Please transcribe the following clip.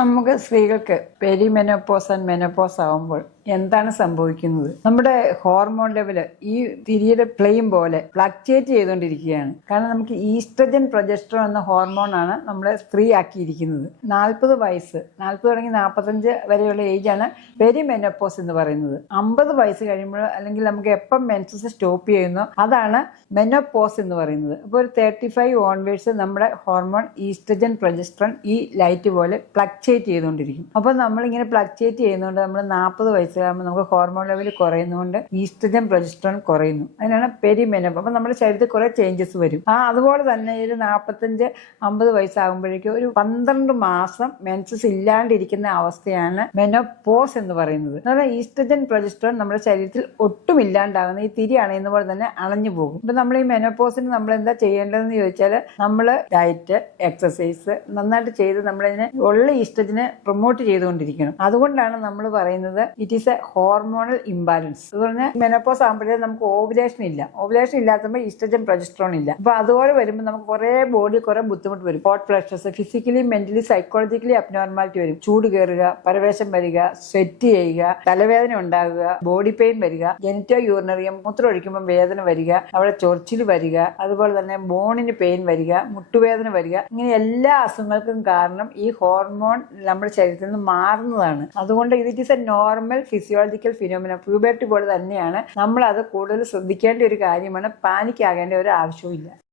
നമുക്ക് സ്ത്രീകൾക്ക് perimenopause and menopause ആവുമ്പോൾ എന്താണ് സംഭവിക്കുന്നത്? നമ്മുടെ ഹോർമോൺ ലെവല് ഈ തിരിയുടെ ഫ്ലെയിം പോലെ ഫ്ലക്ച്വേറ്റ് ചെയ്തുകൊണ്ടിരിക്കുകയാണ്. കാരണം നമുക്ക് ഈസ്ട്രജൻ പ്രൊജസ്ട്രോൺ എന്ന ഹോർമോണാണ് നമ്മളെ സ്ത്രീ ആക്കിയിരിക്കുന്നത്. 40 വയസ്സ് 40 തുടങ്ങി 45 വരെയുള്ള ഏജാണ് പെരിമെനോപോസ് എന്ന് പറയുന്നത്. 50 വയസ്സ് കഴിയുമ്പോൾ അല്ലെങ്കിൽ നമുക്ക് എപ്പം മെൻസസ് സ്റ്റോപ്പ് ചെയ്യുന്നോ അതാണ് മെനോപോസ് എന്ന് പറയുന്നത്. അപ്പോൾ ഒരു 35 ഓൺവേഴ്സ് നമ്മുടെ ഹോർമോൺ ഈസ്ട്രജൻ പ്രൊജസ്ട്രോൺ ഈ ലൈറ്റ് പോലെ ഫ്ലക്ച്വേറ്റ് ചെയ്തുകൊണ്ടിരിക്കും. അപ്പോൾ നമ്മളിങ്ങനെ ഫ്ലക്ച്വേറ്റ് ചെയ്യുന്നതുകൊണ്ട് നമ്മൾ 40 വയസ്സാകുമ്പോൾ നമുക്ക് ഹോർമോൺ ലെവൽ കുറയുന്നതുകൊണ്ട് ഈസ്ട്രജൻ പ്രൊജസ്ട്രോൺ കുറയുന്നു. അതിനാണ് പെരിമെനോപോസ്. അപ്പോൾ നമ്മുടെ ശരീരത്തിൽ കുറേ ചേഞ്ചസ് വരും. അതുപോലെ തന്നെ ഒരു 45-50 വയസ്സാകുമ്പോഴേക്കും ഒരു 12 മാസം മെൻസസ് ഇല്ലാണ്ടിരിക്കുന്ന അവസ്ഥയാണ് മെനോപോസ് എന്ന് പറയുന്നത്. അതായത് ഈസ്ട്രജൻ പ്രൊജസ്ട്രോൺ നമ്മുടെ ശരീരത്തിൽ ഒട്ടും ഇല്ലാണ്ടാകുന്ന ഈ തിരി അണയുന്ന പോലെ തന്നെ അണഞ്ഞു പോകും. ഇപ്പം നമ്മൾ ഈ മെനോപോസിന് നമ്മൾ എന്താ ചെയ്യേണ്ടതെന്ന് ചോദിച്ചാൽ നമ്മൾ ഡയറ്റ് എക്സസൈസ് നന്നായിട്ട് ചെയ്ത് നമ്മളിതിനെ ഉള്ള ഈസ്ട്രജനെ പ്രൊമോട്ട് ചെയ്തുകൊണ്ടിരിക്കണം. അതുകൊണ്ടാണ് നമ്മൾ പറയുന്നത് it is A hormonal imbalance. അത് പറഞ്ഞാൽ മെനോപോസ് ആകുമ്പോഴേ നമുക്ക് ഓവുലേഷൻ ഇല്ല. ഓവുലേഷൻ ഇല്ലാത്തപ്പോൾ ഈസ്ട്രജൻ പ്രൊജസ്ട്രോൺ ഇല്ല. അപ്പൊ അതുപോലെ വരുമ്പോൾ നമുക്ക് കുറേ ബോഡി കുറേ ബുദ്ധിമുട്ട് വരും. Hot flushes, physically mentally psychologically abnormality വരും. ചൂട് കയറുക, പരവേശം വരിക, സ്വെറ്റ് ചെയ്യുക, തലവേദന ഉണ്ടാകുക, ബോഡി പെയിൻ വരിക, ജെനിറ്റോ യൂറിനറിയം മൂത്രം ഒഴിക്കുമ്പോൾ വേദന വരിക, അവിടെ ചൊറിച്ചിൽ വരിക, അതുപോലെ തന്നെ ബോണിന് പെയിൻ വരിക, മുട്ടുവേദന വരിക. ഇങ്ങനെ എല്ലാ അസുഖങ്ങൾക്കും കാരണം ഈ ഹോർമോൺ നമ്മുടെ ശരീരത്തിൽ നിന്ന് മാറുന്നതാണ്. അതുകൊണ്ട് it is A normal physiological phenomena. Puberty പോലെ തന്നെയാണ്. നമ്മൾ അത് കൂടുതൽ ശ്രദ്ധിക്കേണ്ട ഒരു കാര്യമാണ്. പാനിക് ആകേണ്ട ഒരു ആവശ്യവും ഇല്ല.